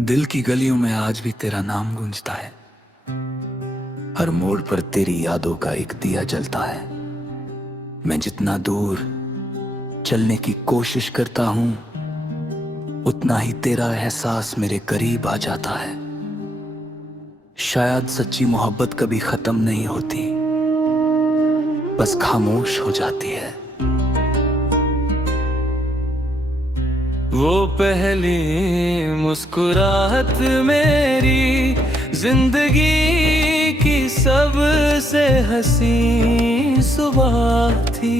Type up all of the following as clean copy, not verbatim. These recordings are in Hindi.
दिल की गलियों में आज भी तेरा नाम गूंजता है। हर मोड़ पर तेरी यादों का एक दिया जलता है। मैं जितना दूर चलने की कोशिश करता हूं, उतना ही तेरा एहसास मेरे करीब आ जाता है। शायद सच्ची मोहब्बत कभी खत्म नहीं होती, बस खामोश हो जाती है। वो पहली मुस्कुराहट मेरी जिंदगी की सबसे हसीन सुबह थी।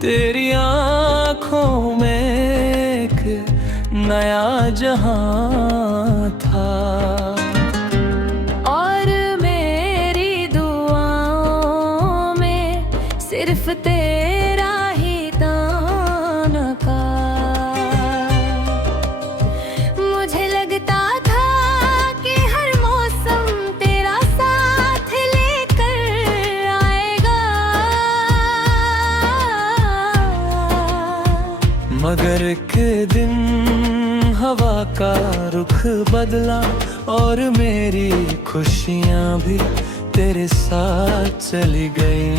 तेरी आंखों में एक नया जहां था, और मेरी दुआओं में सिर्फ तेरा ही ताना का। मुझे लगता था कि हर मौसम तेरा साथ लेकर आएगा, मगर एक दिन हवा का रुख बदला और मेरी खुशियां भी तेरे साथ चली गई।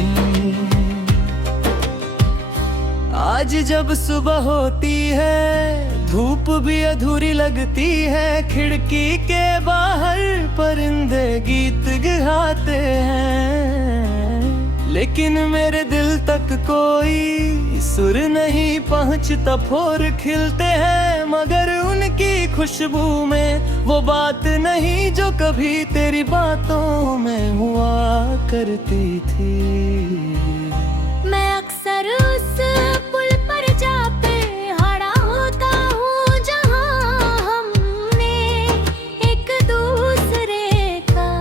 आज जब सुबह होती है, धूप भी अधूरी लगती है। खिड़की के बाहर परिंदे गीत गाते हैं, लेकिन मेरे दिल तक कोई सुर नहीं पहुंचता। फूल खिलते हैं मगर उनकी खुशबू में वो बात नहीं जो कभी तेरी बातों में हुआ करती थी। मैं अक्सर उस पुल पर जा पे खड़ा होता हूँ जहाँ हमने एक दूसरे का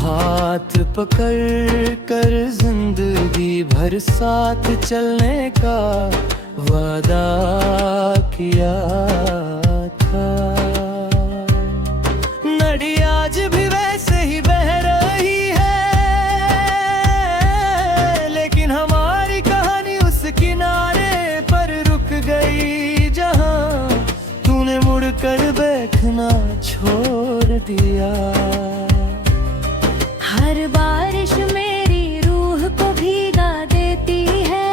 हाथ पकड़ कर जिंदगी भर साथ चलने का वादा किया था। नदी आज भी वैसे ही बह रही है, लेकिन हमारी कहानी उस किनारे पर रुक गई जहां तूने मुड़कर देखना छोड़ दिया। हर बारिश मेरी रूह को भीगा देती है,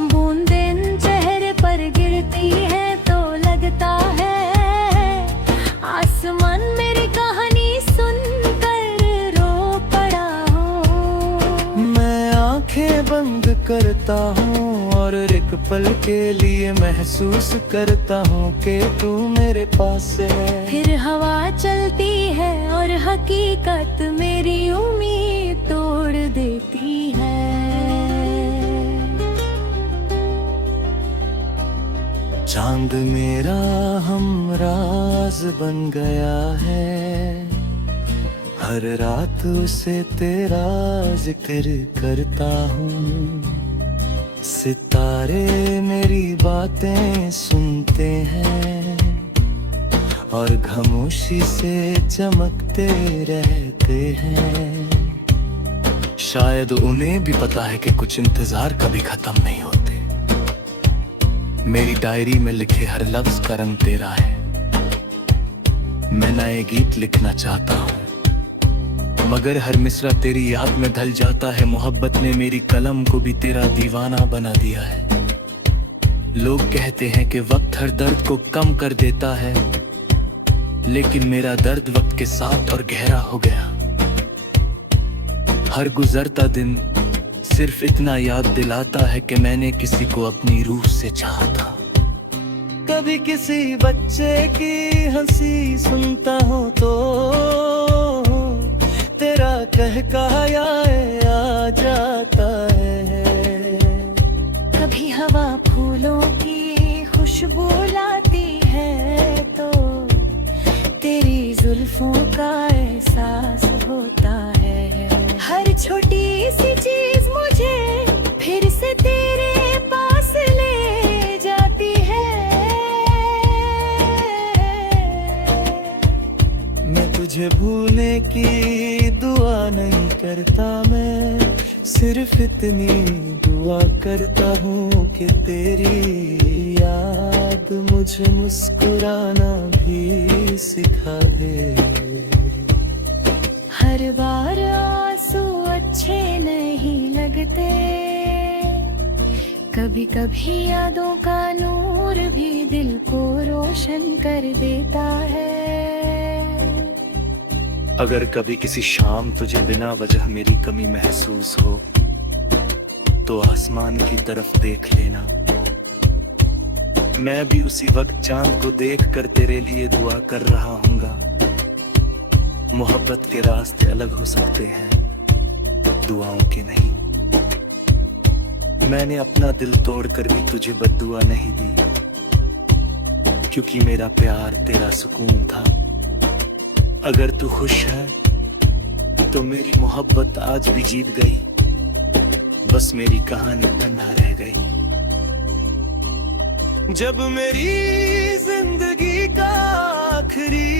बूंदें चेहरे पर गिरती है तो लगता है आसमान मेरी कहानी सुनकर रो पड़ा हो। मैं आंखें बंद करता हूँ और एक पल के लिए महसूस करता हूँ कि तू मेरे पास है। फिर हवा चलती है और हकीकत मेरी उम्मीद तोड़ देती है। चांद मेरा हमराज बन गया है, हर रात उसे तेरा जिक्र करता हूँ। सितारे मेरी बातें सुनते हैं और खामोशी से चमकते रहते हैं। शायद उन्हें भी पता है कि कुछ इंतजार कभी खत्म नहीं होते। मेरी डायरी में लिखे हर लफ्ज का रंग तेरा है। मैं नए गीत लिखना चाहता हूँ, मगर हर मिसरा तेरी याद में ढल जाता है। मोहब्बत ने मेरी कलम को भी तेरा दीवाना बना दिया है। लोग कहते हैं कि वक्त हर दर्द को कम कर देता है, लेकिन मेरा दर्द वक्त के साथ और गहरा हो गया। हर गुजरता दिन सिर्फ इतना याद दिलाता है कि मैंने किसी को अपनी रूह से चाहा था। कभी किसी बच्चे की हंसी सुनता हूँ तो तेरा कहकाया आ जाता है। कभी हवा फूलों की खुशबू लाती है तो तेरी जुल्फों का एहसास होता है। हर छोटी सी चीज मुझे फिर से तेरे पास ले जाती है। मैं तुझे भूलने की दुआ नहीं करता, मैं सिर्फ इतनी दुआ करता हूँ कि तेरी याद अब मुझे मुस्कुराना भी सिखा दे। हर बार आंसू अच्छे नहीं लगते, कभी कभी यादों का नूर भी दिल को रोशन कर देता है। अगर कभी किसी शाम तुझे बिना वजह मेरी कमी महसूस हो तो आसमान की तरफ देख लेना। मैं भी उसी वक्त चांद को देखकर तेरे लिए दुआ कर रहा हूँगा। मोहब्बत के रास्ते अलग हो सकते हैं, दुआओं के नहीं। मैंने अपना दिल तोड़कर भी तुझे बद्दुआ नहीं दी, क्योंकि मेरा प्यार तेरा सुकून था। अगर तू खुश है तो मेरी मोहब्बत आज भी जीत गई, बस मेरी कहानी तन्हा रह गई। जब मेरी जिंदगी का आखिरी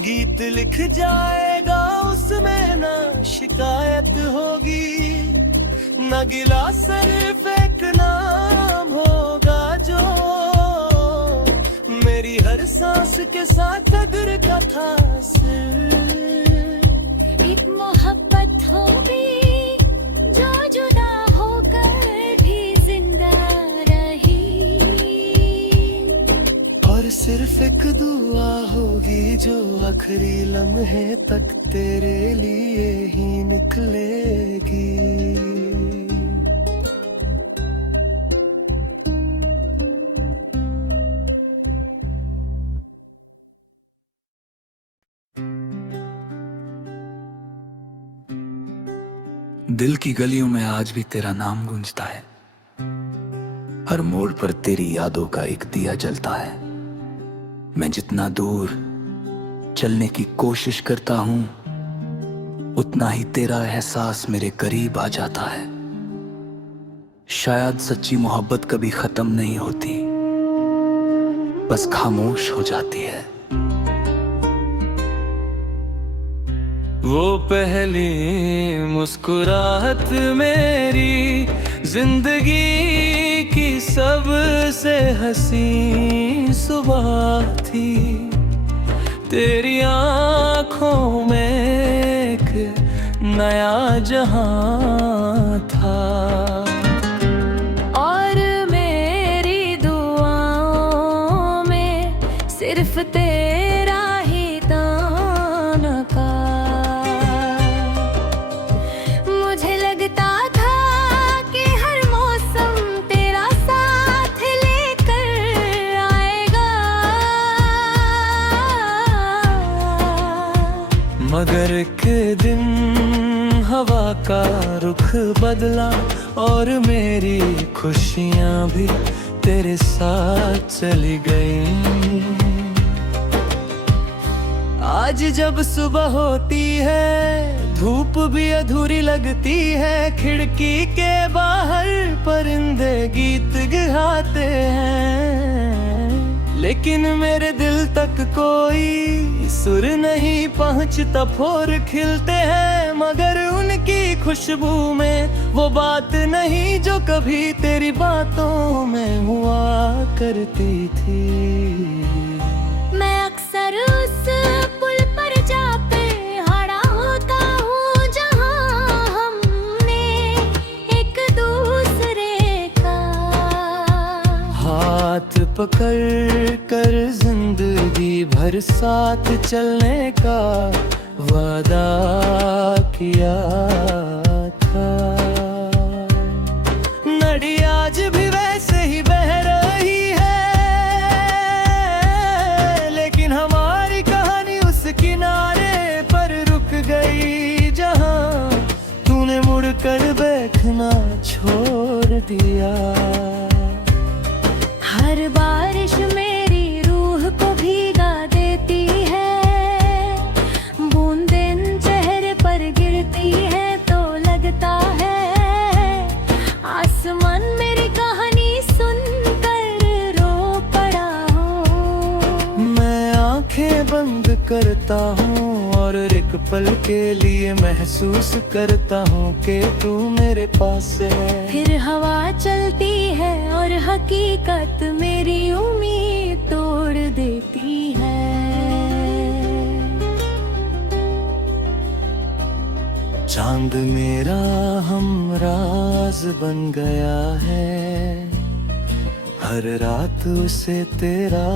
गीत लिख जाएगा, उसमें ना शिकायत होगी, न गिला, सिर्फ एक नाम होगा जो मेरी हर सांस के साथ अगर का था। एक मोहब्बत होगी जो जुदा होकर भी जिंदा रही, और सिर्फ एक दुआ होगी जो आखिरी लम्हे तक तेरे लिए ही निकलेगी। दिल की गलियों में आज भी तेरा नाम गूंजता है, हर मोड़ पर तेरी यादों का एक दिया जलता है। मैं जितना दूर चलने की कोशिश करता हूं, उतना ही तेरा एहसास मेरे करीब आ जाता है। शायद सच्ची मोहब्बत कभी खत्म नहीं होती, बस खामोश हो जाती है। वो पहली मुस्कुराहट मेरी जिंदगी की सबसे हसीन सुबह थी। तेरी आंखों में एक नया जहां था, और मेरी दुआओं में सिर्फ तेरा ही ताना का। मुझे लगता था कि हर मौसम तेरा साथ लेकर आएगा, मगर एक दिन हवा का रुख बदला और मेरी खुशियां भी तेरे साथ चली गई। आज जब सुबह होती है, धूप भी अधूरी लगती है, खिड़की के बाहर परिंदे गीत गाते हैं, लेकिन मेरे दिल तक कोई सुर नहीं पहुंचता। फूल खिलते हैं मगर उनकी खुशबू में वो बात नहीं जो कभी तेरी बातों में हुआ करती थी। मैं अक्सर उस पुल पर जा पे खड़ा होता हूँ जहाँ हमने एक दूसरे का हाथ पकड़ कर जिंदगी भर साथ चलने का वादा किया था। नदी आज भी वैसे ही बह रही है, लेकिन हमारी कहानी उस किनारे पर रुक गई जहां तूने मुड़कर बैठना छोड़ दिया। हर बारिश मेरी रूह को भीगा देती है, बूंदें चेहरे पर गिरती है तो लगता है आसमान मेरी कहानी सुनकर रो पड़ा हो। मैं आंखें बंद करता हूँ और एक एक पल के लिए महसूस करता हूँ कि तू मेरे पास है। फिर हवा चलती है और हकीकत मेरी उम्मीद तोड़ देती है। चांद मेरा हमराज बन गया है, हर रात उसे तेरा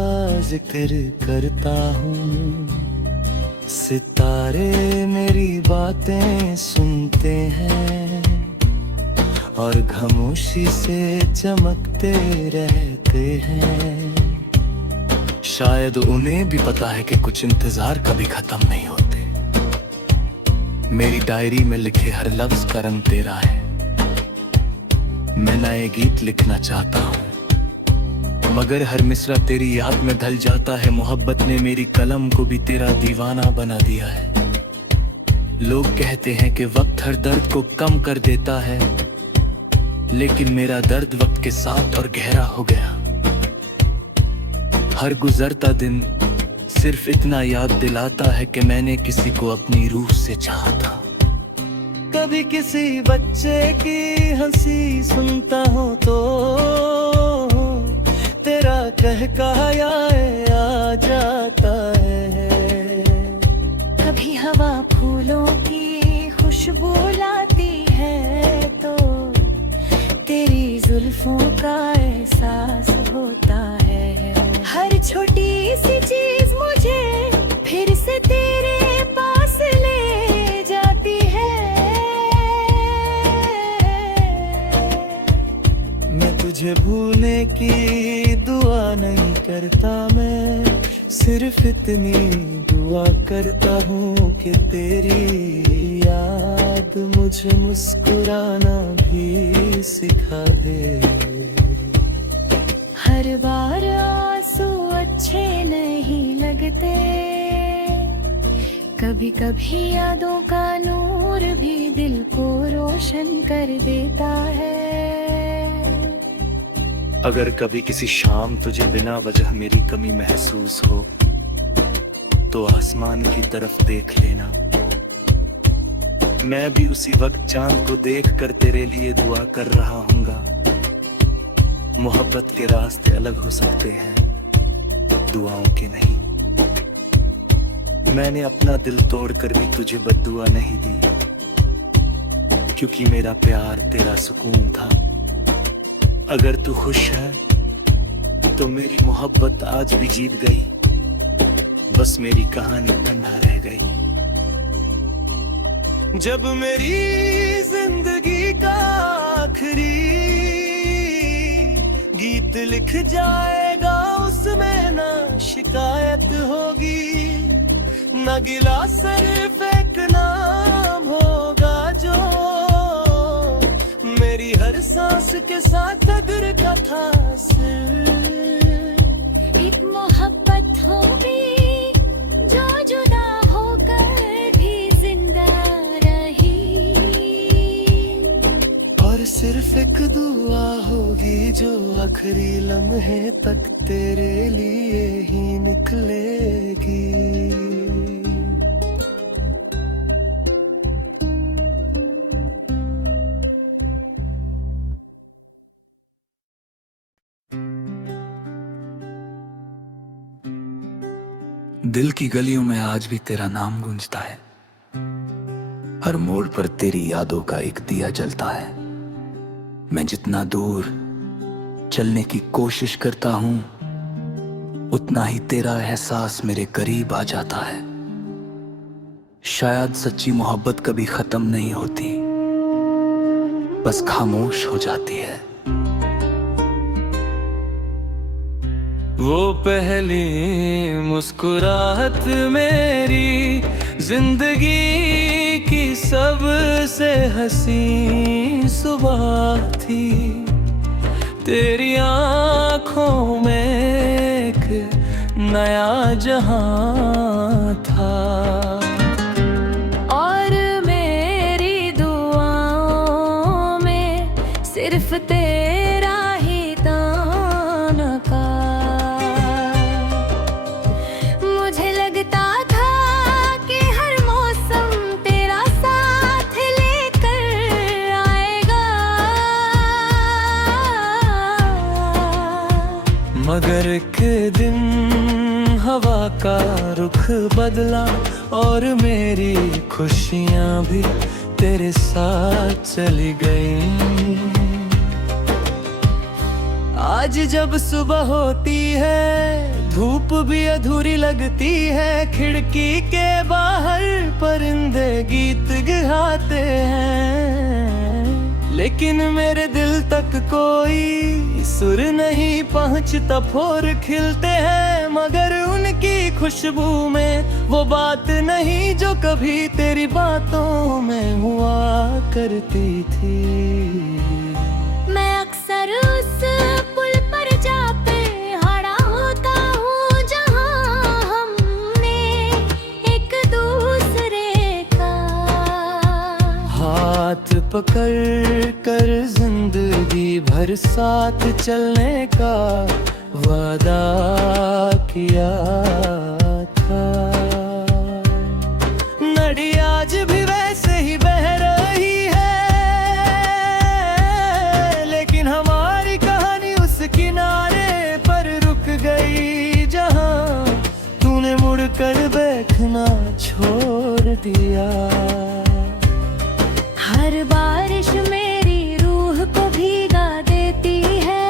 जिक्र करता हूँ। सितारे मेरी बातें सुनते हैं और खामोशी से चमकते रहते हैं। शायद उन्हें भी पता है कि कुछ इंतजार कभी खत्म नहीं होते। मेरी डायरी में लिखे हर लफ्ज का रंग तेरा है। मैं नए गीत लिखना चाहता हूँ, मगर हर मिसरा तेरी याद में ढल जाता है। मोहब्बत ने मेरी कलम को भी तेरा दीवाना बना दिया है। लोग कहते हैं कि वक्त हर दर्द को कम कर देता है, लेकिन मेरा दर्द वक्त के साथ और गहरा हो गया। हर गुजरता दिन सिर्फ इतना याद दिलाता है कि मैंने किसी को अपनी रूह से चाहा था। कभी किसी बच्चे की हंसी सुनता हूँ तो तेरा कहकाया आ जाता है। कभी हवा फूलों की खुशबू लाती है तो तेरी जुल्फों का एहसास होता है। हर छोटी सी चीज मुझे फिर से तेरे पास ले जाती है। मैं तुझे भूलने की दुआ नहीं करता, मैं सिर्फ इतनी दुआ करता हूँ कि तेरी याद मुझे मुस्कुराना भी सिखा दे। हर बार आंसू अच्छे नहीं लगते, कभी कभी यादों का नूर भी दिल को रोशन कर देता है। अगर कभी किसी शाम तुझे बिना वजह मेरी कमी महसूस हो तो आसमान की तरफ देख लेना। मैं भी उसी वक्त चांद को देखकर तेरे लिए दुआ कर रहा हूँगा। मोहब्बत के रास्ते अलग हो सकते हैं, दुआओं के नहीं। मैंने अपना दिल तोड़कर भी तुझे बद्दुआ नहीं दी, क्योंकि मेरा प्यार तेरा सुकून था। अगर तू खुश है तो मेरी मोहब्बत आज भी जीत गई, बस मेरी कहानी तन्हा रह गई। जब मेरी जिंदगी का आखिरी गीत लिख जाएगा, उसमें ना शिकायत होगी ना गिला, सिर्फ एक नाम होगा जो मेरी हर सांस के साथ कदर का था। एक मोहब्बत होगी जो जुदा होकर भी जिंदा रही, और सिर्फ एक दुआ होगी जो आखिरी लम्हे तक तेरे लिए ही निकलेगी। दिल की गलियों में आज भी तेरा नाम गूंजता है, हर मोड़ पर तेरी यादों का एक दिया जलता है। मैं जितना दूर चलने की कोशिश करता हूं, उतना ही तेरा एहसास मेरे करीब आ जाता है। शायद सच्ची मोहब्बत कभी खत्म नहीं होती, बस खामोश हो जाती है। वो पहली मुस्कुराहट मेरी जिंदगी की सबसे हसीन सुबह थी। तेरी आंखों में एक नया जहां था, और मेरी दुआओं में सिर्फ तेरा ही ताना का। मुझे लगता था कि हर मौसम मगर एक दिन हवा का रुख बदला और मेरी खुशियां भी तेरे साथ चली गई। आज जब सुबह होती है धूप भी अधूरी लगती है, खिड़की के बाहर परिंदे गीत गाते हैं, लेकिन मेरे दिल तक कोई सुर नहीं पहुंचता। फूल खिलते हैं मगर उनकी खुशबू में वो बात नहीं जो कभी तेरी बातों में हुआ करती थी। मैं अक्सर उस पुल पर जा पे खड़ा होता हूँ जहाँ हमने एक दूसरे का हाथ पकड़ कर जिंदगी भर साथ चलने का वादा किया था। नदी आज भी वैसे ही बह रही है, लेकिन हमारी कहानी उस किनारे पर रुक गई जहाँ तूने मुड़कर बैठना छोड़ दिया। हर बारिश मेरी रूह को भीगा देती है,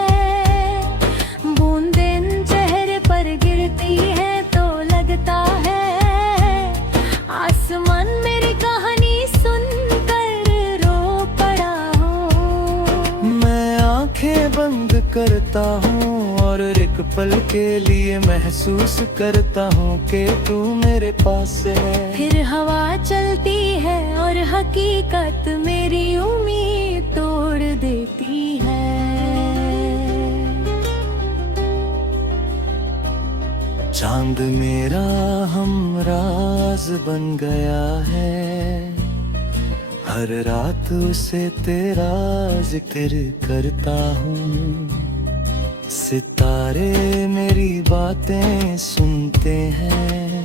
बूंदें चेहरे पर गिरती है तो लगता है आसमान मेरी कहानी सुनकर रो पड़ा हो। मैं आंखें बंद करता हूँ और एक पल के लिए महसूस करता हूँ कि तू मेरे पास है। फिर हवा चलती है और हकीकत मेरी उम्मीद तोड़ देती है। चांद मेरा हमराज बन गया है, हर रात उसे तेरा जिक्र करता हूँ। सितारे मेरी बातें सुनते हैं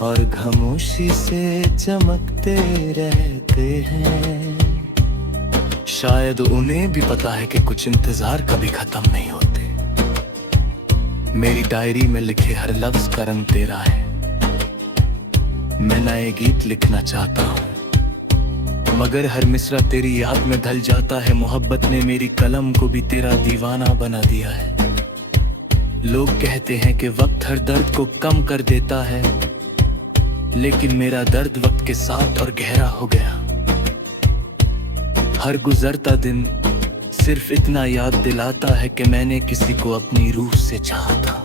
और खामोशी से चमकते रहते हैं। शायद उन्हें भी पता है कि कुछ इंतजार कभी खत्म नहीं होते। मेरी डायरी में लिखे हर लफ्ज का रंग तेरा है। मैं नए गीत लिखना चाहता हूँ मगर हर मिसरा तेरी याद में ढल जाता है। मोहब्बत ने मेरी कलम को भी तेरा दीवाना बना दिया है। लोग कहते हैं कि वक्त हर दर्द को कम कर देता है, लेकिन मेरा दर्द वक्त के साथ और गहरा हो गया। हर गुजरता दिन सिर्फ इतना याद दिलाता है कि मैंने किसी को अपनी रूह से चाहा था।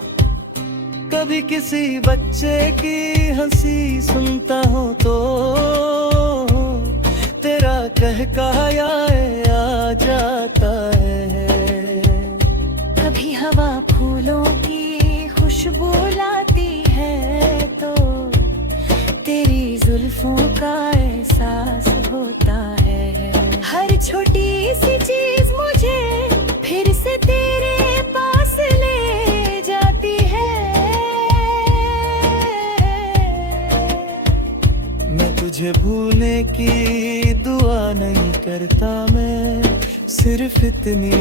कभी किसी बच्चे की हंसी सुनता हूँ तो तेरा कहकाया आ जाता है। कभी हवा फूलों की खुशबू लाती है तो तेरी जुल्फों का एहसास होता है। हर छोटी सी चीज मुझे फिर से तेरे पास ले जाती है। मैं तुझे भूलने की दुआ नहीं करता, मैं सिर्फ इतनी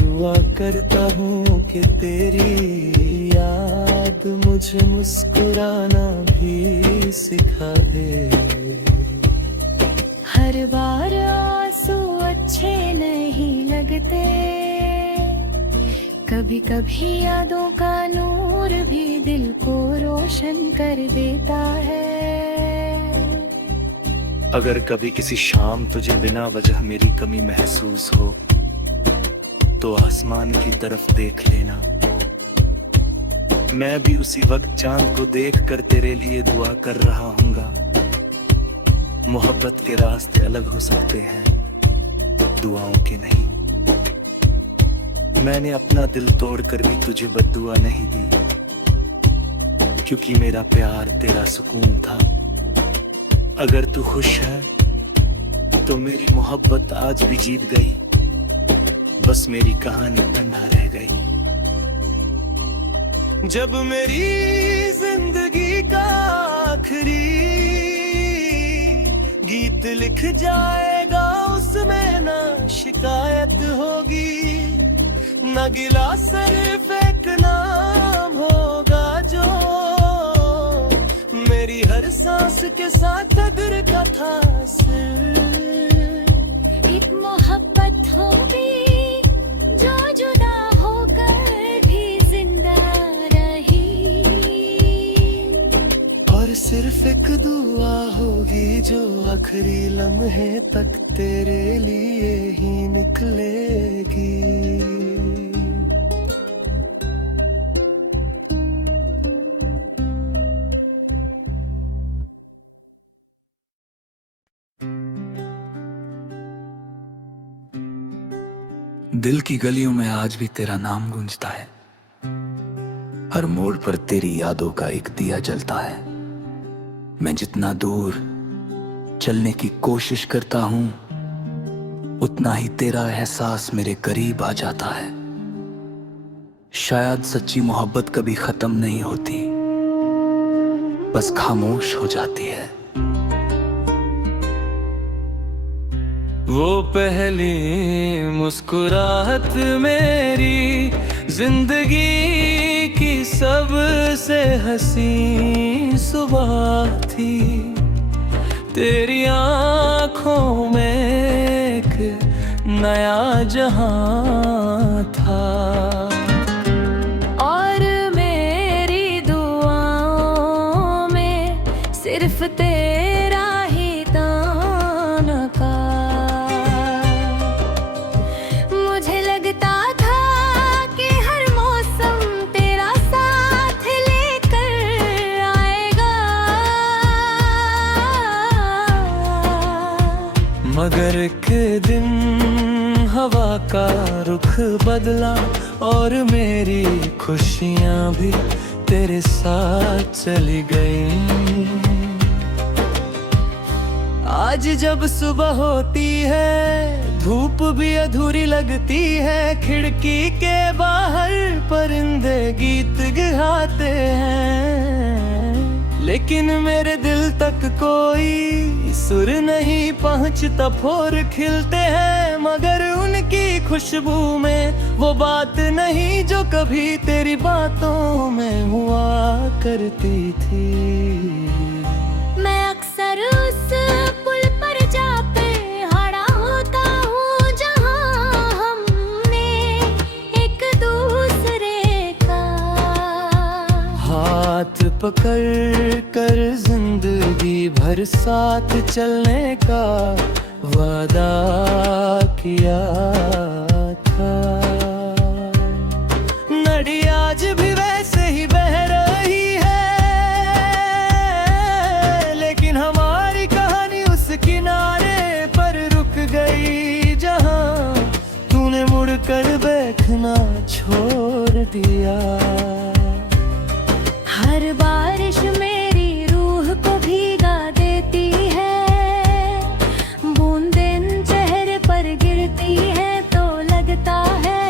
दुआ करता हूँ कि तेरी याद मुझे मुस्कुराना भी सिखा दे। हर बार आंसू अच्छे नहीं लगते, कभी कभी यादों का नूर भी दिल को रोशन कर देता है। अगर कभी किसी शाम तुझे बिना वजह मेरी कमी महसूस हो तो आसमान की तरफ देख लेना। मैं भी उसी वक्त चांद को देखकर तेरे लिए दुआ कर रहा हूँगा। मोहब्बत के रास्ते अलग हो सकते हैं, दुआओं के नहीं। मैंने अपना दिल तोड़कर भी तुझे बद्दुआ नहीं दी, क्योंकि मेरा प्यार तेरा सुकून था। अगर तू खुश है तो मेरी मोहब्बत आज भी जीत गई, बस मेरी कहानी तन्हा रह गई। जब मेरी जिंदगी का आखिरी गीत लिख जाएगा, उसमें ना शिकायत होगी न गिला सिर्फ एक नाम होगा जो मेरी हर सांस के साथ दिल का था सिर्फ एक मोहब्बत होगी जो जुदा होकर भी जिंदा रही, और सिर्फ एक दुआ होगी जो आखिरी लम्हे तक तेरे लिए ही निकलेगी। दिल की गलियों में आज भी तेरा नाम गूंजता है, हर मोड़ पर तेरी यादों का एक दिया जलता है। मैं जितना दूर चलने की कोशिश करता हूं, उतना ही तेरा एहसास मेरे करीब आ जाता है। शायद सच्ची मोहब्बत कभी खत्म नहीं होती, बस खामोश हो जाती है। वो पहली मुस्कुराहट मेरी जिंदगी की सबसे हसीन सुबह थी। तेरी आंखों में एक नया जहां था, और मेरी दुआओं में सिर्फ तेरा ही ताना का। मुझे लगता था कि हर मौसम तेरा साथ लेकर आएगा, मगर एक दिन हवा का रुख बदला और मेरी खुशियां भी तेरे साथ चली गई। आज जब सुबह होती है धूप भी अधूरी लगती है, खिड़की के बाहर परिंदे गीत गाते हैं, लेकिन मेरे दिल तक कोई सुर नहीं पहुंचता। फूल खिलते हैं मगर उनकी खुशबू में वो बात नहीं जो कभी तेरी बातों में हुआ करती थी। मैं अक्सर उस पुल पर जा पे खड़ा होता हूँ जहाँ हमने एक दूसरे का हाथ पकड़ कर जिंदगी भर साथ चलने का वादा किया था। नदी आज भी वैसे ही बह रही है, लेकिन हमारी कहानी उस किनारे पर रुक गई जहां तूने मुड़कर बैठना छोड़ दिया। हर बारिश मेरी रूह को भीगा देती है, बूंदें चेहरे पर गिरती है तो लगता है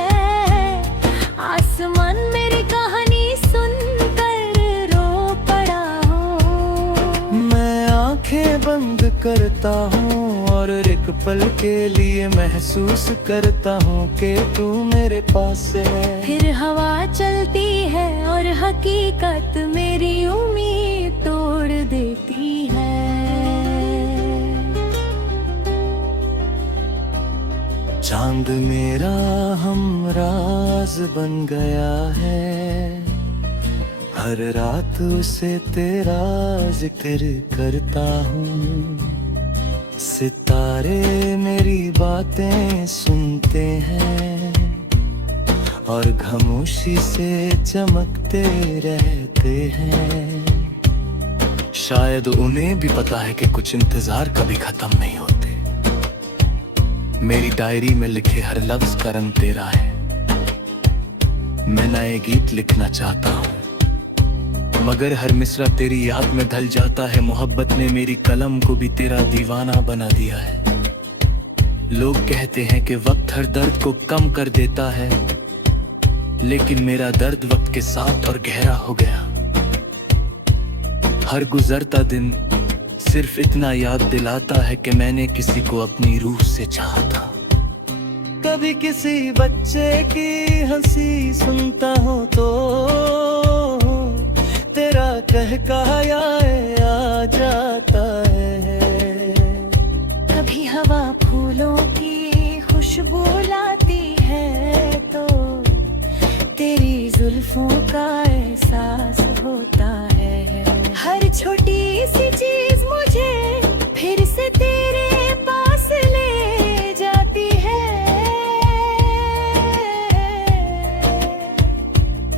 आसमान मेरी कहानी सुनकर रो पड़ा हो। मैं आंखें बंद करता हूँ और एक पल के लिए महसूस करता हूँ कि तू मेरे पास है। फिर हवा चलती है और हकीकत मेरी उम्मीद तोड़ देती है। चांद मेरा हमराज बन गया है, हर रात उसे तेरा जिक्र करता हूँ। सितारे मेरी बातें सुनते हैं और खामोशी से चमकते रहते हैं। शायद उन्हें भी पता है कि कुछ इंतजार कभी खत्म नहीं होते। मेरी डायरी में लिखे हर लफ्ज का रंग तेरा है। मैं नए गीत लिखना चाहता हूँ, मगर हर मिसरा तेरी याद में ढल जाता है। मोहब्बत ने मेरी कलम को भी तेरा दीवाना बना दिया है। लोग कहते हैं कि वक्त हर दर्द को कम कर देता है, लेकिन मेरा दर्द वक्त के साथ और गहरा हो गया। हर गुजरता दिन सिर्फ इतना याद दिलाता है कि मैंने किसी को अपनी रूह से चाहा था। कभी किसी बच्चे की हंसी सुनता हूँ तो तेरा कहकाया आ जाता है। कभी हवा फूलों की खुशबू लाती है तो तेरी जुल्फों का एहसास होता है। हर छोटी सी चीज मुझे फिर से तेरे पास ले जाती है।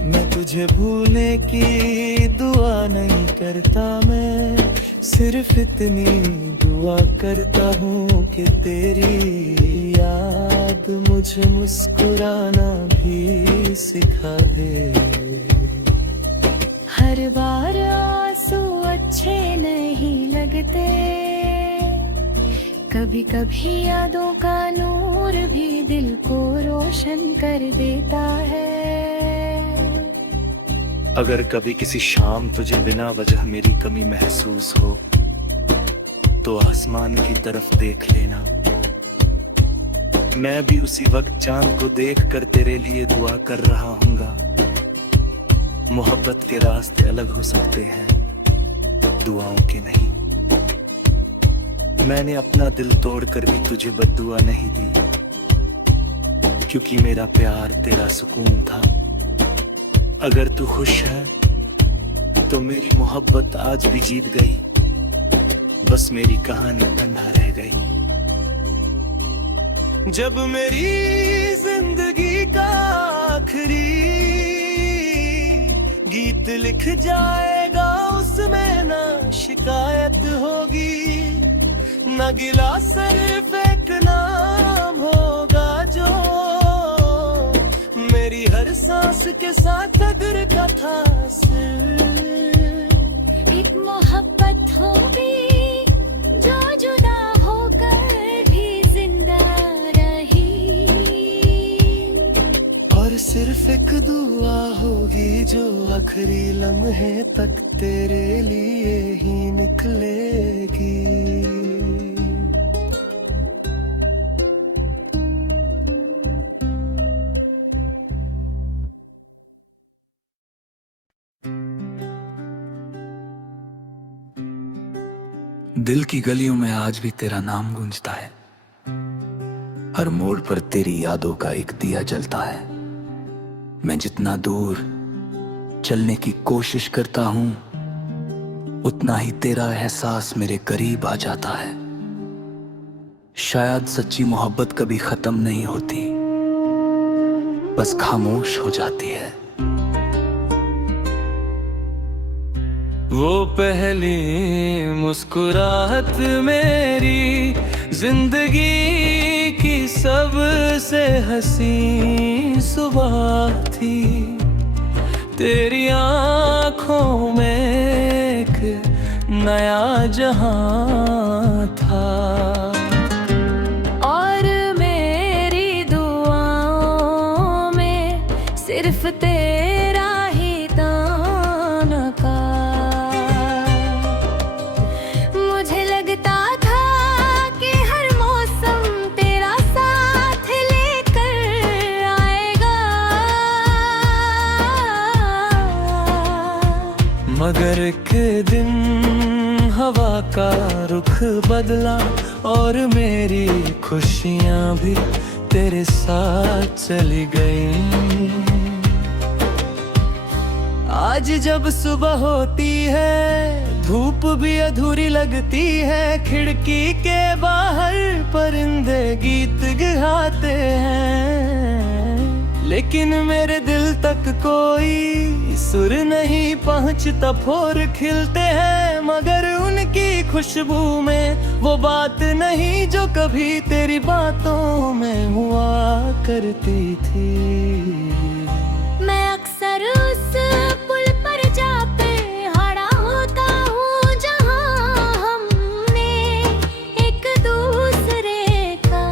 मैं तुझे भूलने की दुआ नहीं करता, मैं सिर्फ इतनी दुआ करता हूँ कि तेरी याद मुझे मुस्कुराना भी सिखा दे। हर बार आंसू अच्छे नहीं लगते, कभी कभी यादों का नूर भी दिल को रोशन कर देता है। अगर कभी किसी शाम तुझे बिना वजह मेरी कमी महसूस हो तो आसमान की तरफ देख लेना। मैं भी उसी वक्त चांद को देखकर तेरे लिए दुआ कर रहा हूँगा। मोहब्बत के रास्ते अलग हो सकते हैं, दुआओं के नहीं। मैंने अपना दिल तोड़कर भी तुझे बद्दुआ नहीं दी, क्योंकि मेरा प्यार तेरा सुकून था। अगर तू खुश है तो मेरी मोहब्बत आज भी जीत गई, बस मेरी कहानी तन्हा रह गई। जब मेरी जिंदगी का आखिरी गीत लिख जाएगा, उसमें ना शिकायत होगी ना गिला, सिर्फ एक नाम होगा जो मेरी हर सांस के साथ दिल का था। एक मोहब्बत होगी जो जुदा होकर भी जिंदा रही, और सिर्फ एक दुआ होगी जो आखिरी लम्हे तक तेरे लिए ही निकलेगी। दिल की गलियों में आज भी तेरा नाम गूंजता है, हर मोड़ पर तेरी यादों का एक दिया जलता है। मैं जितना दूर चलने की कोशिश करता हूँ, उतना ही तेरा एहसास मेरे करीब आ जाता है। शायद सच्ची मोहब्बत कभी खत्म नहीं होती, बस खामोश हो जाती है। वो पहली मुस्कुराहट मेरी जिंदगी की सबसे हसीन सुबह थी। तेरी आंखों में एक नया जहां था, और मेरी दुआओं में सिर्फ तेरा ही ताना का। मुझे लगता था कि हर मौसम तेरा साथ लेकर आएगा, मगर एक दिन हवा का रुख बदला और मेरी खुशियां भी तेरे साथ चली गई। आज जब सुबह होती है धूप भी अधूरी लगती है, खिड़की के बाहर परिंदे गीत गाते हैं, लेकिन मेरे दिल तक कोई सुर नहीं पहुंचता। फूल खिलते हैं मगर उनकी खुशबू में वो बात नहीं जो कभी तेरी बातों में हुआ करती थी। मैं अक्सर उस पुल पर जा खड़ा होता हूँ जहाँ हमने एक दूसरे का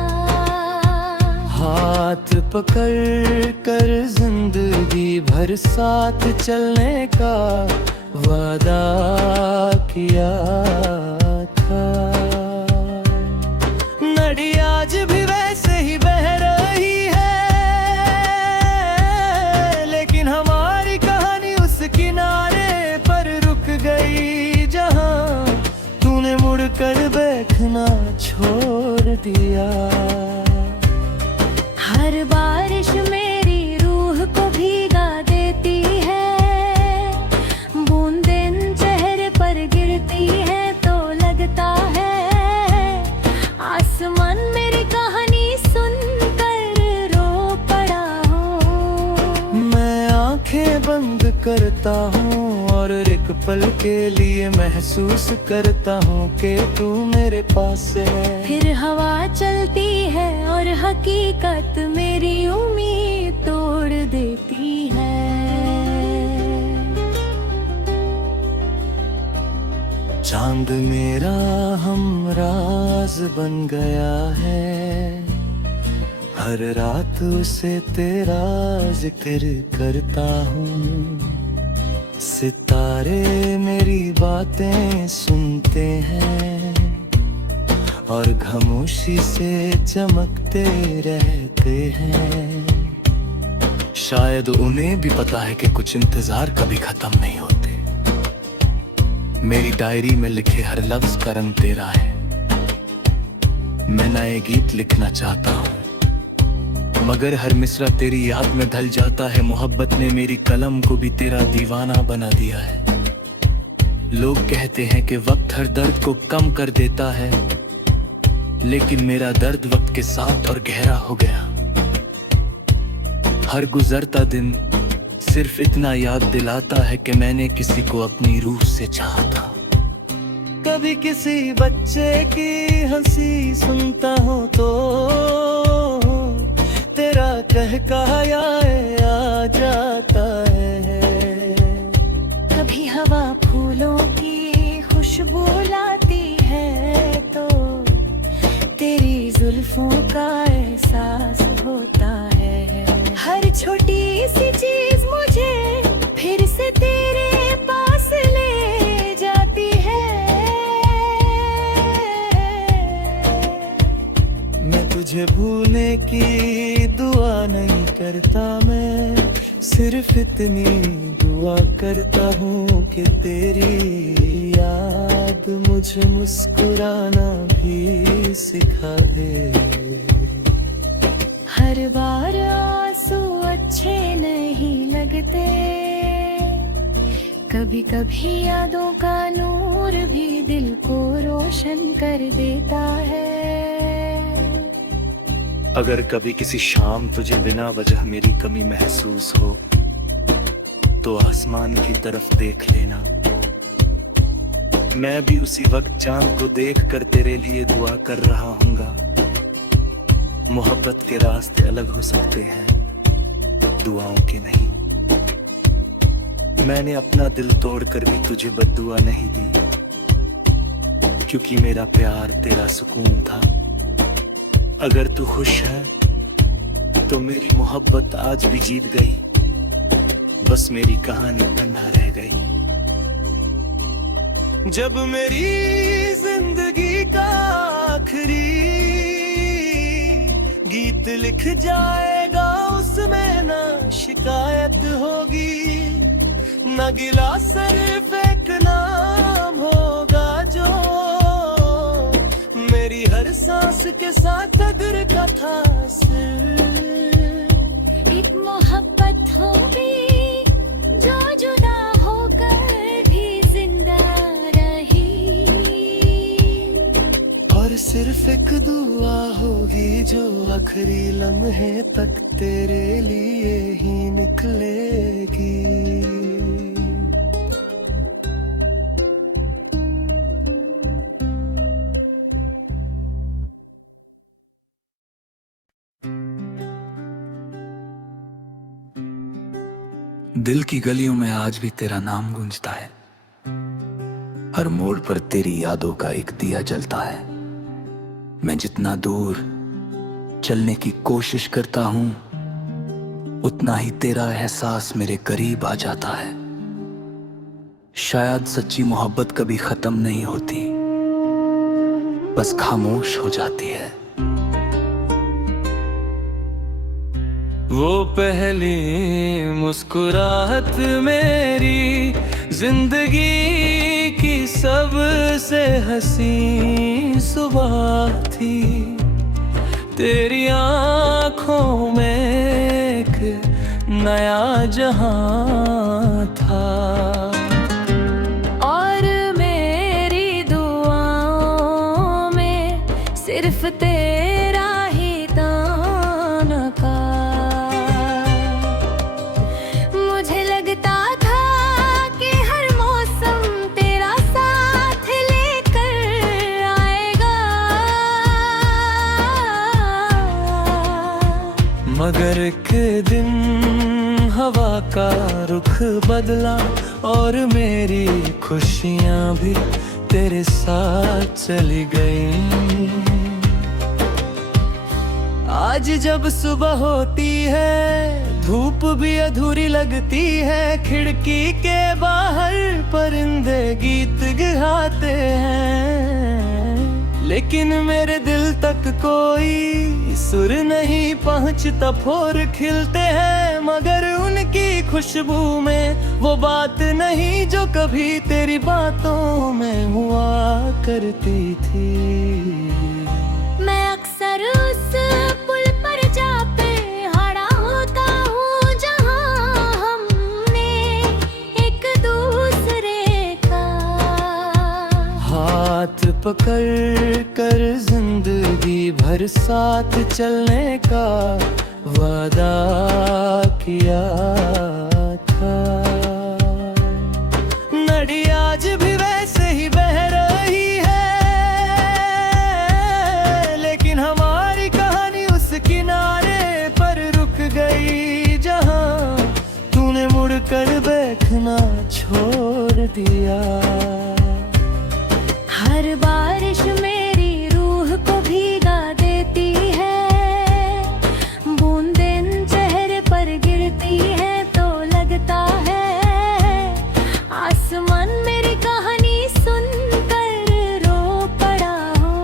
हाथ पकड़ कर जिंदगी भर साथ चलने का वादा किया था। नदी आज भी वैसे ही बह रही हर बारिश मेरी रूह को भीगा देती है, बूंदें चेहरे पर गिरती है तो लगता है आसमान मेरी कहानी सुनकर रो पड़ा हो। मैं आंखें बंद करता हूँ और एक पल के लिए महसूस करता हूँ कि तू मेरे पास है। फिर हवा चलती है और हकीकत मेरी उम्मीद तोड़ देती है। चांद मेरा हमराज बन गया है, हर रात उसे तेरा जिक्र करता हूँ। सितारे मेरी बातें सुनते हैं और खामोशी से चमकते रहते हैं। शायद उन्हें भी पता है कि कुछ इंतजार कभी खत्म नहीं होते। मेरी डायरी में लिखे हर लफ्ज का रंग तेरा है। मैं नए गीत लिखना चाहता हूँ, मगर हर मिसरा तेरी याद में ढल जाता है। मोहब्बत ने मेरी कलम को भी तेरा दीवाना बना दिया है। लोग कहते हैं कि वक्त हर दर्द को कम कर देता है, लेकिन मेरा दर्द वक्त के साथ और गहरा हो गया। हर गुजरता दिन सिर्फ इतना याद दिलाता है कि मैंने किसी को अपनी रूह से चाहा था। कभी किसी बच्चे की हंसी सुनता हूँ तो तेरा कहकाया आ जाता है। कभी हवा फूलों की खुशबू लाती है तो तेरी जुल्फों का एहसास होता है। हर छोटी सी चीज मुझे फिर से तेरे पास ले जाती है। मैं तुझे भूलने की दुआ नहीं करता, मैं सिर्फ इतनी दुआ करता हूँ कि तेरी याद मुझे मुस्कुराना भी सिखा दे। हर बार आंसू अच्छे नहीं लगते, कभी कभी यादों का नूर भी दिल को रोशन कर देता है। अगर कभी किसी शाम तुझे बिना वजह मेरी कमी महसूस हो तो आसमान की तरफ देख लेना। मैं भी उसी वक्त चांद को देख कर तेरे लिए दुआ कर रहा हूँगा। मोहब्बत के रास्ते अलग हो सकते हैं, दुआओं के नहीं। मैंने अपना दिल तोड़कर भी तुझे बद्दुआ नहीं दी, क्योंकि मेरा प्यार तेरा सुकून था। अगर तू खुश है तो मेरी मोहब्बत आज भी जीत गई, बस मेरी कहानी तन्हा रह गई। जब मेरी जिंदगी का आखिरी गीत लिख जाएगा, उसमें ना शिकायत होगी, न गिला, सिर्फ एक नाम होगा जो मेरी हर सांस के साथ कदर का था। एक मोहब्बत होगी जो जुदा होकर भी जिंदा रही, और सिर्फ एक दुआ होगी जो आखिरी लम्हे तक तेरे लिए ही निकलेगी। दिल की गलियों में आज भी तेरा नाम गूंजता है, हर मोड़ पर तेरी यादों का एक दिया जलता है। मैं जितना दूर चलने की कोशिश करता हूँ, उतना ही तेरा एहसास मेरे करीब आ जाता है। शायद सच्ची मोहब्बत कभी खत्म नहीं होती, बस खामोश हो जाती है। वो पहली मुस्कुराहट मेरी जिंदगी की सबसे हसीन सुबह थी। तेरी आँखों नया जहां था। और मेरी दुआओं में सिर्फ तेरा ही ताना का। मुझे लगता था कि हर मौसम तेरा साथ लेकर आएगा, मगर एक दिन हवा का रुख बदला और मेरी खुशियां भी तेरे साथ चली गई। आज जब सुबह होती है धूप भी अधूरी लगती है, खिड़की के बाहर परिंदे गीत गाते हैं, लेकिन मेरे दिल तक कोई सुर नहीं पहुंचता। फूल खिलते हैं मगर उनकी खुशबू में वो बात नहीं जो कभी तेरी बातों में हुआ करती थी। मैं अक्सर उस पुल पर जा पे खड़ा होता हूँ जहाँ हमने एक दूसरे का हाथ पकड़ कर जिंदगी भर साथ चलने का वादा किया था। नदी आज भी वैसे ही बह रही है, लेकिन हमारी कहानी उस किनारे पर रुक गई जहां तूने मुड़कर देखना छोड़ दिया। हर बारिश मेरी रूह को भीगा देती है, बूंदें चेहरे पर गिरती है तो लगता है आसमान मेरी कहानी सुनकर रो पड़ा हो।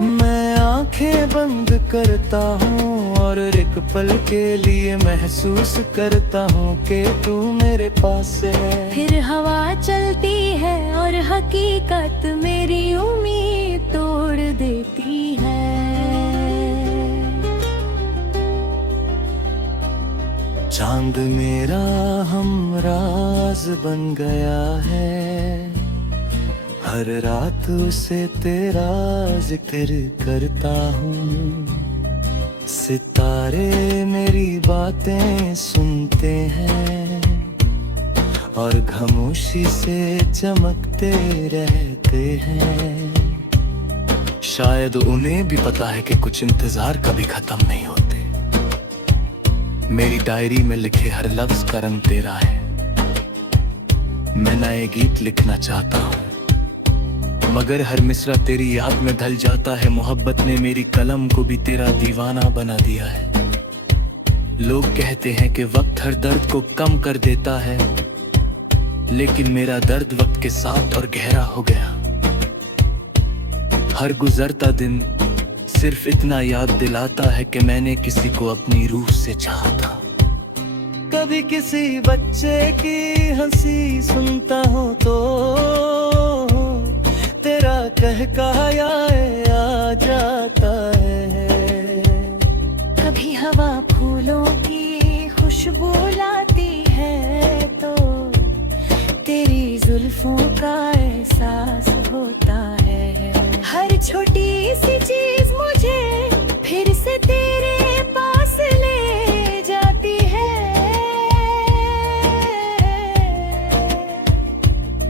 मैं आंखें बंद करता हूँ और एक पल के लिए महसूस करता हूँ कि तू मेरे पास है। फिर हवा चलती है और हकीकत मेरी उम्मीद तोड़ देती है। चांद मेरा हमराज बन गया है, हर रात उसे तेरा जिक्र करता हूँ। सितारे मेरी बातें सुनते हैं और खामोशी से चमकते रहते हैं। शायद उन्हें भी पता है कि कुछ इंतजार कभी खत्म नहीं होते। मेरी डायरी में लिखे हर लफ्ज का रंग तेरा है। मैं नए गीत लिखना चाहता हूँ, मगर हर मिसरा तेरी याद में ढल जाता है। मोहब्बत ने मेरी कलम को भी तेरा दीवाना बना दिया है। लोग कहते हैं कि वक्त हर दर्द को कम कर देता है, लेकिन मेरा दर्द वक्त के साथ और गहरा हो गया। हर गुजरता दिन सिर्फ इतना याद दिलाता है कि मैंने किसी को अपनी रूह से चाहा था। कभी किसी बच्चे की हंसी सुनता हूँ तो तेरा कहकाया आ जाता है। कभी हवा फूलों की खुशबू लाती है तो तेरी जुल्फों का एहसास होता है। हर छोटी सी चीज मुझे फिर से तेरे पास ले जाती है।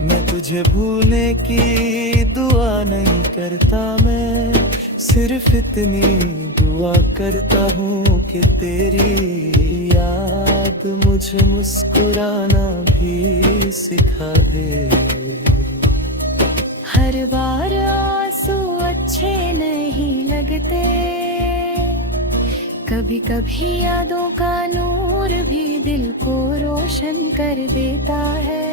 मैं तुझे भूलने की दुआ नहीं करता, मैं सिर्फ इतनी दुआ करता हूँ कि तेरी याद मुझे मुस्कुराना भी सिखा दे। हर बार आंसू अच्छे नहीं लगते, कभी कभी यादों का नूर भी दिल को रोशन कर देता है।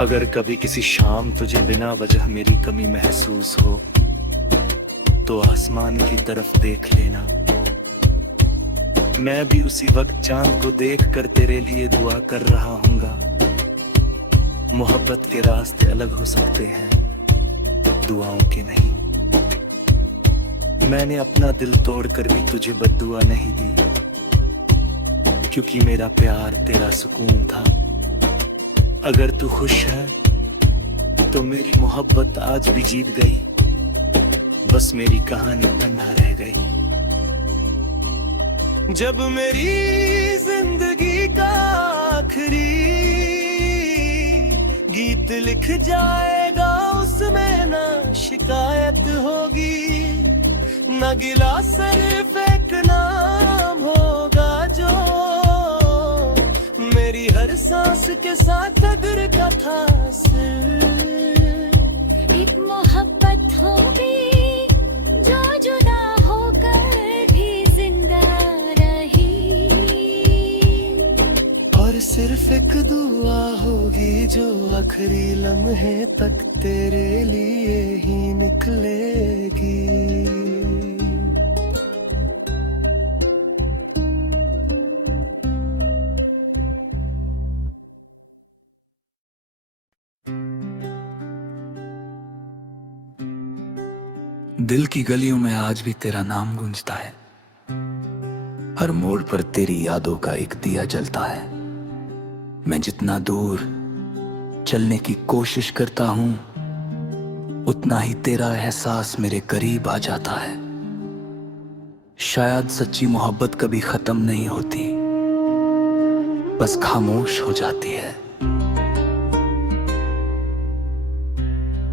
अगर कभी किसी शाम तुझे बिना वजह मेरी कमी महसूस हो तो आसमान की तरफ देख लेना। मैं भी उसी वक्त चांद को देखकर तेरे लिए दुआ कर रहा हूँगा। मोहब्बत के रास्ते अलग हो सकते हैं, दुआओं के नहीं। मैंने अपना दिल तोड़कर भी तुझे बद्दुआ नहीं दी, क्योंकि मेरा प्यार तेरा सुकून था। अगर तू खुश है तो मेरी मोहब्बत आज भी जीत गई, बस मेरी कहानी तन्हा रह गई। जब मेरी जिंदगी का आखिरी गीत लिख जाएगा, उसमें ना शिकायत होगी, न गिला, सिर्फ एक नाम होगा जो मेरी हर सांस के साथ कदर का था। एक मोहब्बत होगी जो जुदा होकर भी जिंदा रही, और सिर्फ एक दुआ होगी जो आखिरी लम्हे तक तेरे लिए ही निकलेगी। दिल की गलियों में आज भी तेरा नाम गूंजता है, हर मोड़ पर तेरी यादों का एक दिया जलता है। मैं जितना दूर चलने की कोशिश करता हूं, उतना ही तेरा एहसास मेरे करीब आ जाता है। शायद सच्ची मोहब्बत कभी खत्म नहीं होती, बस खामोश हो जाती है।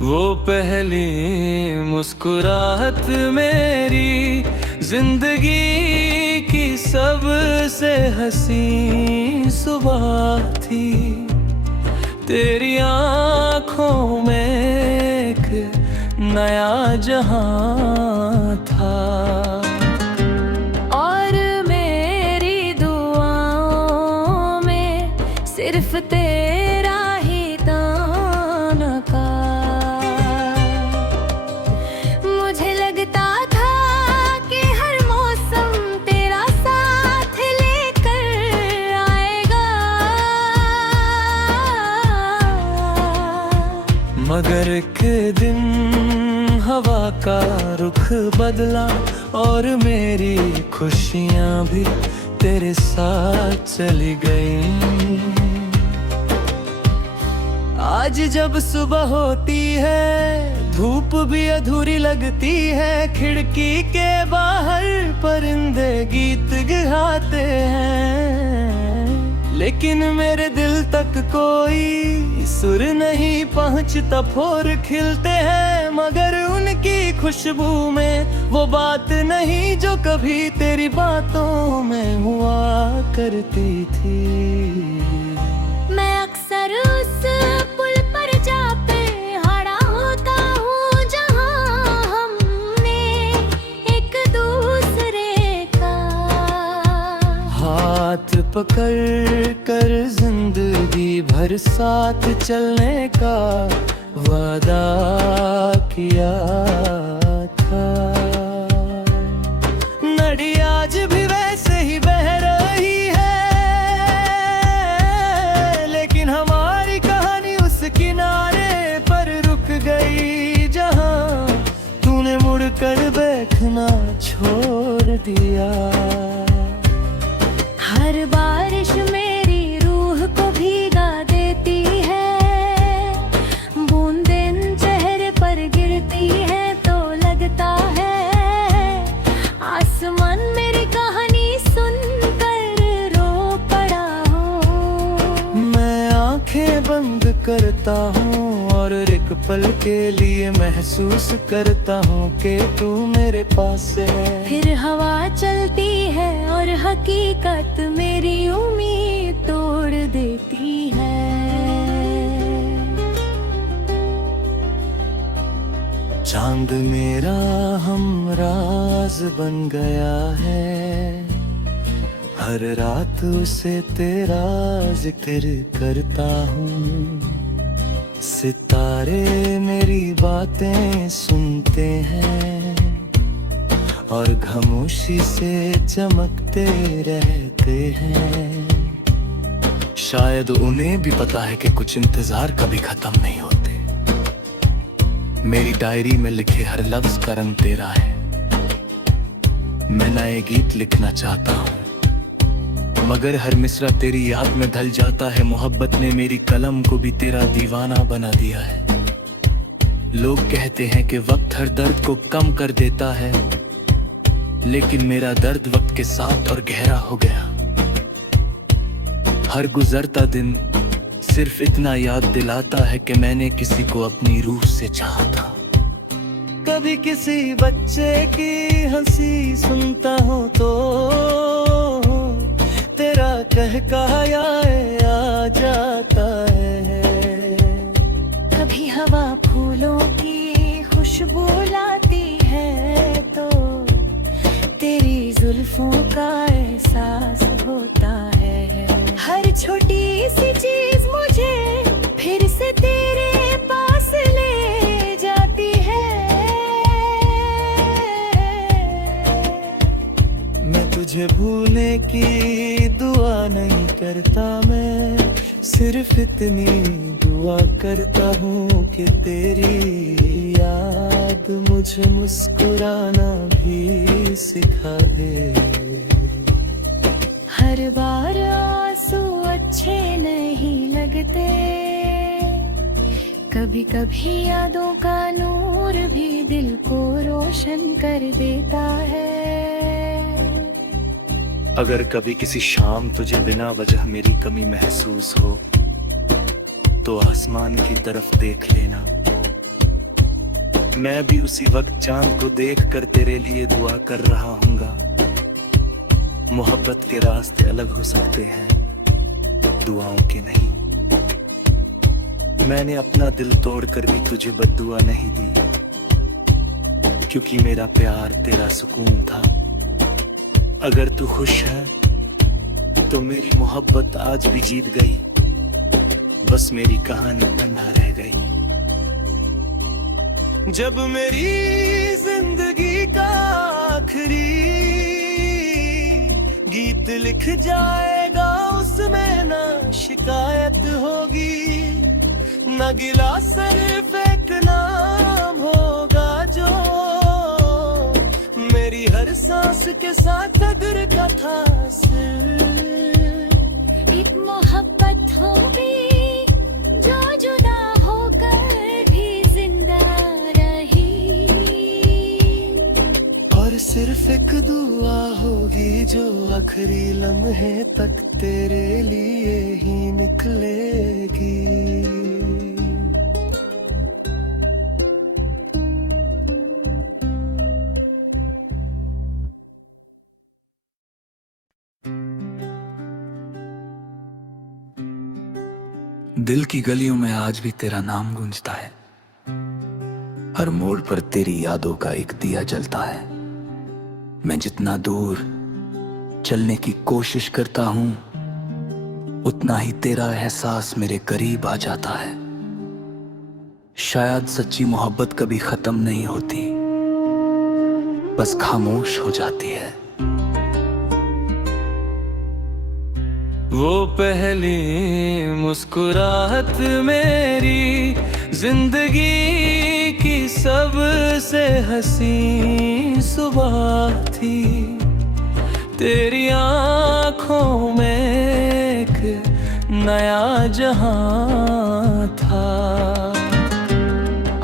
वो पहली मुस्कुराहट मेरी जिंदगी की सबसे हसीन सुबह थी। तेरी आंखों में एक नया जहां था, और मेरी दुआओं में सिर्फ तेरा ही ताना का। मुझे लगता था कि हर मौसम तेरा साथ लेकर आएगा, मगर एक दिन हवा का रुख बदला और मेरी खुशियां भी तेरे साथ चली गई। आज जब सुबह होती है, धूप भी अधूरी लगती है, खिड़की के बाहर परिंदे गीत गाते हैं, लेकिन मेरे दिल तक कोई सुर नहीं पहुंचता। फूल खिलते हैं मगर उनकी खुशबू में वो बात नहीं जो कभी तेरी बातों में हुआ करती थी। मैं अक्सर उस पुल पर जा पे खड़ा होता हूँ जहाँ हमने एक दूसरे का हाथ पकड़ कर जिंदगी भर साथ चलने का वादा किया था। नदी आज भी वैसे ही बह रही है, लेकिन हमारी कहानी उस किनारे पर रुक गई जहां तूने मुड़कर देखना छोड़ दिया। हर बारिश मेरी रूह को भीगा देती है, बूंदें चेहरे पर गिरती है तो लगता है आसमान मेरी कहानी सुनकर रो पड़ा हो। मैं आंखें बंद करता हूँ और एक पल के लिए महसूस करता हूँ कि तू मेरे पास है। फिर हवा चलती है और हकीकत मेरी उम्मीद तोड़ देती है। चांद मेरा हमराज बन गया है, हर रात उसे तेरा जिक्र करता हूँ। सितारे मेरी बातें सुनते हैं और खामोशी से चमकते रहते हैं। शायद उन्हें भी पता है कि कुछ इंतजार कभी खत्म नहीं होते। मेरी डायरी में लिखे हर लफ्ज का रंग तेरा है। मैं नए गीत लिखना चाहता हूँ मगर हर मिसरा तेरी याद में ढल जाता है। मोहब्बत ने मेरी कलम को भी तेरा दीवाना बना दिया है। लोग कहते हैं कि वक्त हर दर्द को कम कर देता है, लेकिन मेरा दर्द वक्त के साथ और गहरा हो गया। हर गुजरता दिन सिर्फ इतना याद दिलाता है कि मैंने किसी को अपनी रूह से चाहा था। कभी किसी बच्चे की हंसी सुनता हूँ तो तेरा कहकाया आ जाता है। कभी हवा फूलों की खुशबू लाती है तो तेरी जुल्फों का एहसास होता है। हर छोटी सी चीज मुझे फिर से तेरे पास ले जाती है। मैं तुझे भूलने की दुआ नहीं करता, मैं सिर्फ इतनी दुआ करता हूँ कि तेरी याद मुझे मुस्कुराना भी सिखा दे। हर बार आंसू अच्छे नहीं लगते, कभी कभी यादों का नूर भी दिल को रोशन कर देता है। अगर कभी किसी शाम तुझे बिना वजह मेरी कमी महसूस हो तो आसमान की तरफ देख लेना। मैं भी उसी वक्त चांद को देखकर तेरे लिए दुआ कर रहा हूँगा। मोहब्बत के रास्ते अलग हो सकते हैं, दुआओं के नहीं। मैंने अपना दिल तोड़कर भी तुझे बद्दुआ नहीं दी, क्योंकि मेरा प्यार तेरा सुकून था। अगर तू खुश है तो मेरी मोहब्बत आज भी जीत गई, बस मेरी कहानी तन्हा रह गई। जब मेरी जिंदगी का आखिरी गीत लिख जाएगा, उसमें ना शिकायत होगी ना गिला, सिर्फ एक नाम होगा जो मेरी हर सांस के साथ दिल का था। एक मोहब्बत होगी जो जुदा होकर भी जिंदा रही, और सिर्फ एक दुआ होगी जो आखिरी लम्हे तक तेरे लिए ही निकलेगी। दिल की गलियों में आज भी तेरा नाम गूंजता है, हर मोड़ पर तेरी यादों का एक दिया जलता है। मैं जितना दूर चलने की कोशिश करता हूँ, उतना ही तेरा एहसास मेरे करीब आ जाता है। शायद सच्ची मोहब्बत कभी खत्म नहीं होती, बस खामोश हो जाती है। वो पहली मुस्कुराहट मेरी जिंदगी की सबसे हसीन सुबह थी। तेरी आँखों में एक नया जहां था,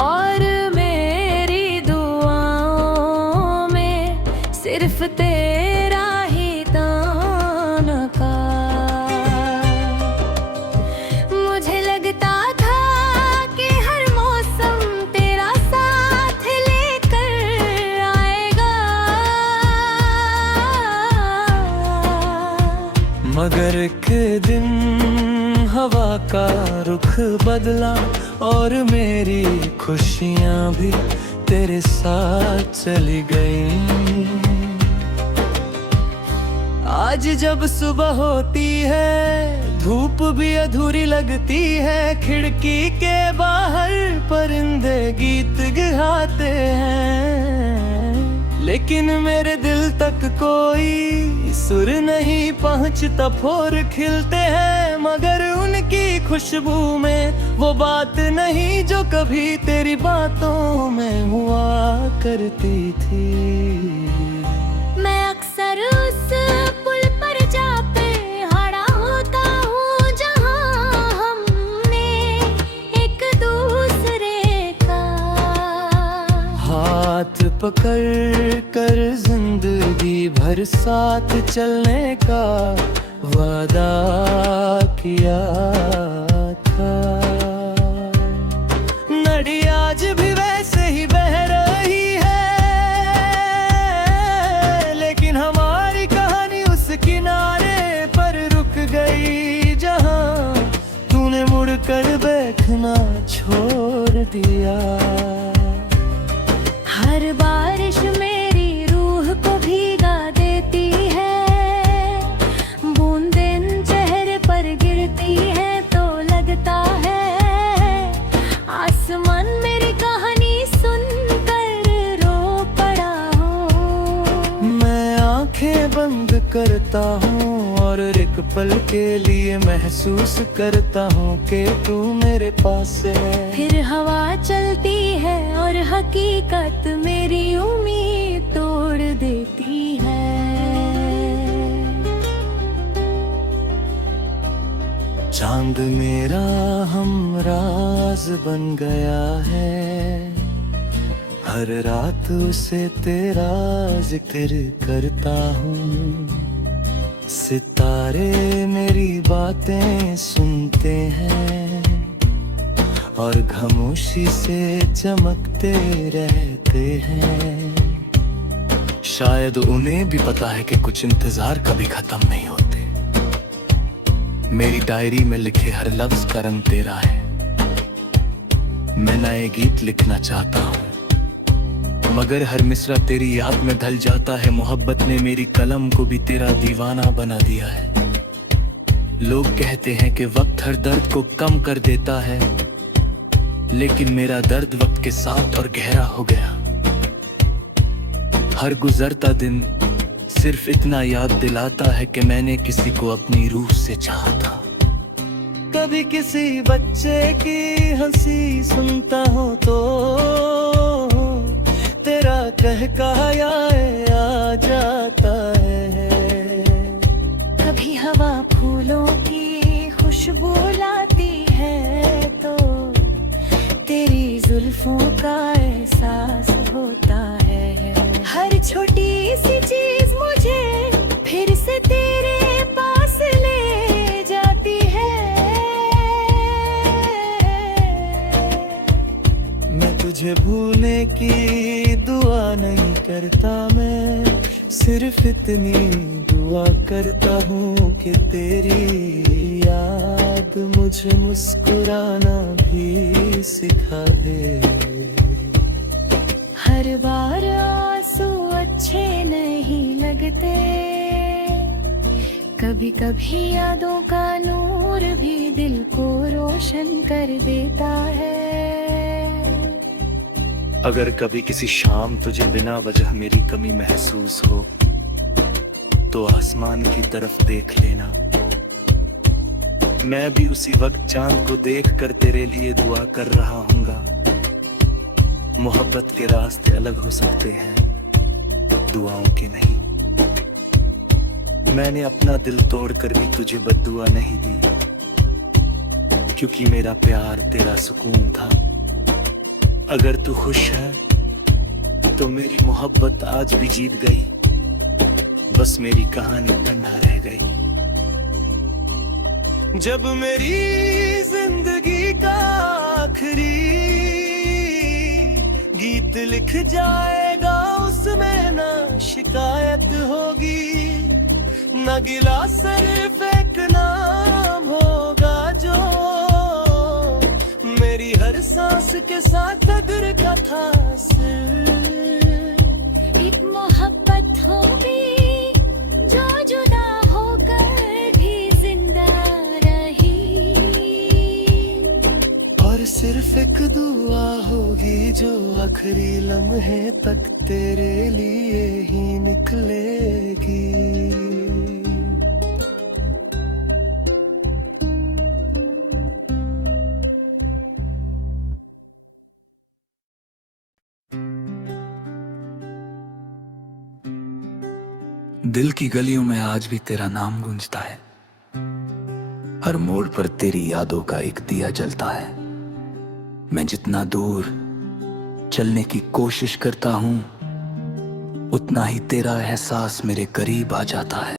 और मेरी दुआओं में सिर्फ तेरा ही ताना का। मुझे लगता था कि हर मौसम तेरा साथ लेकर आएगा, मगर एक दिन हवा का रुख बदला और मेरी खुशियाँ भी तेरे साथ चली गई। आज जब सुबह होती है धूप भी अधूरी लगती है, खिड़की के बाहर परिंदे गीत गाते हैं, लेकिन मेरे दिल तक कोई सुर नहीं पहुंचता। फूल खिलते हैं मगर उनकी खुशबू में वो बात नहीं जो कभी तेरी बातों में हुआ करती थी। मैं अक्सर उस पुल पर जा पे पकड़ कर जिंदगी भर साथ चलने का वादा किया था। नदी आज भी वैसे ही बह रही है, लेकिन हमारी कहानी उस किनारे पर रुक गई जहां तूने मुड़कर बैठना छोड़ दिया। हर बारिश मेरी रूह को भीगा देती है, बूंदें चेहरे पर गिरती है तो लगता है आसमान मेरी कहानी सुनकर रो पड़ा हो। मैं आंखें बंद करता हूँ और एक पल के लिए महसूस करता हूँ कि तू मेरे पास है। फिर हवा चलती है और हकीकत मेरी उम्मीद तोड़ देती है। चांद मेरा हमराज बन गया है, हर रात उसे तेरा जिक्र करता हूँ। सितारे मेरी बातें सुनते हैं और खामोशी से चमकते रहते हैं। शायद उन्हें भी पता है कि कुछ इंतजार कभी खत्म नहीं होते। मेरी डायरी में लिखे हर लफ्ज का रंग तेरा है। मैं नए गीत लिखना चाहता हूँ, मगर हर मिसरा तेरी याद में ढल जाता है। मोहब्बत ने मेरी कलम को भी तेरा दीवाना बना दिया है। लोग कहते हैं कि वक्त हर दर्द को कम कर देता है, लेकिन मेरा दर्द वक्त के साथ और गहरा हो गया। हर गुजरता दिन सिर्फ इतना याद दिलाता है कि मैंने किसी को अपनी रूह से चाहा था। कभी किसी बच्चे की हंसी सुनता हूँ तो तेरा कहकाया आ जाता है। कभी हवा फूलों की खुशबू लाती है तो तेरी जुल्फों का एहसास होता है। हर छोटी सी चीज मुझे फिर से तेरे पास ले जाती है। मैं तुझे भूलने की दुआ नहीं करता, मैं सिर्फ इतनी दुआ करता हूँ कि तेरी याद मुझे मुस्कुराना भी सिखा दे। हर बार आंसू अच्छे नहीं लगते, कभी कभी यादों का नूर भी दिल को रोशन कर देता है। अगर कभी किसी शाम तुझे बिना वजह मेरी कमी महसूस हो तो आसमान की तरफ देख लेना। मैं भी उसी वक्त चांद को देखकर तेरे लिए दुआ कर रहा हूँगा। मोहब्बत के रास्ते अलग हो सकते हैं, दुआओं के नहीं। मैंने अपना दिल तोड़कर भी तुझे बद्दुआ नहीं दी, क्योंकि मेरा प्यार तेरा सुकून था। अगर तू खुश है तो मेरी मोहब्बत आज भी जीत गई, बस मेरी कहानी तन्हा रह गई। जब मेरी जिंदगी का आखिरी गीत लिख जाएगा, उसमें ना शिकायत होगी ना गिला, सिर्फ एक नाम होगा जो मेरी हर सांस के साथ कदर का था। एक मोहब्बत होगी जो जुदा होकर भी जिंदा रही, और सिर्फ एक दुआ होगी जो आखिरी लम्हे तक तेरे लिए ही निकलेगी। दिल की गलियों में आज भी तेरा नाम गूंजता है, हर मोड़ पर तेरी यादों का एक दिया जलता है। मैं जितना दूर चलने की कोशिश करता हूँ, उतना ही तेरा एहसास मेरे करीब आ जाता है।